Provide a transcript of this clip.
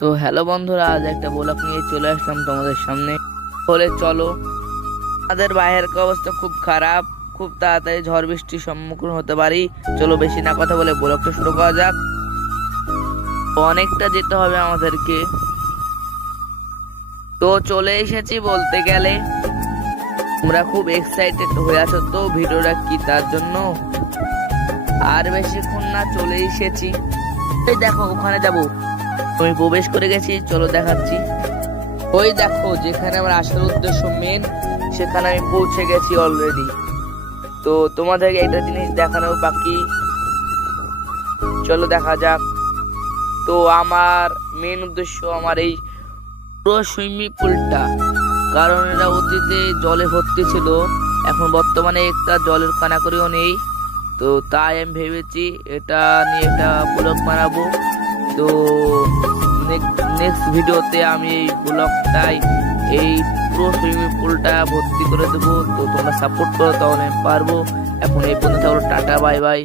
তো হ্যালো বন্ধুরা, আজ একটা ব্লগ নিয়ে চলে আসলাম তোমাদের সামনে। বলে চলো, আমাদের বাইরের অবস্থা খুব খারাপ, খুব তাড়াতাড়ি ঝড় বৃষ্টির সম্মুখীন হতে পারি। চলো বেশি না কথা বলে ব্লগটা শুরু করা যাক। অনেকটা যেতে হবে আমাদেরকে, তো চলে এসেছি বলতে গেলে। তোমরা খুব এক্সাইটেড হয়ে আছো তো ভিডিওটা কি তার জন্য। আর বেশিক্ষণ না, চলে এসেছি। এই দেখো ওখানে যাবো, আমি প্রবেশ করে গেছি, চলো দেখাচ্ছি। ওই দেখো যেখানে আমার আসার উদ্দেশ্য মেন, সেখানে আমি পৌঁছে গেছি অলরেডি। তো তোমাদেরকে একটা জিনিস দেখানো বাকি, চলো দেখা যাক। তো আমার মেন উদ্দেশ্য আমার এই পুরো সুইমিং পুলটা, কারণ এটা অতীতে জলে ভর্তি ছিল, এখন বর্তমানে একটা জলের কানাকড়িও নেই। তো তাই আমি ভেবেছি এটা নিয়ে একটা ব্লগ বানাবো। তো নেক্সট ভিডিওতে আমি এই ব্লগটাই এই পুরো সুইমিং পুলটা ভর্তি করে দেবো। তো তোমরা সাপোর্ট করো, তাহলে আমি পারবো। এখন এই পর্যন্ত টাটা, বাই বাই।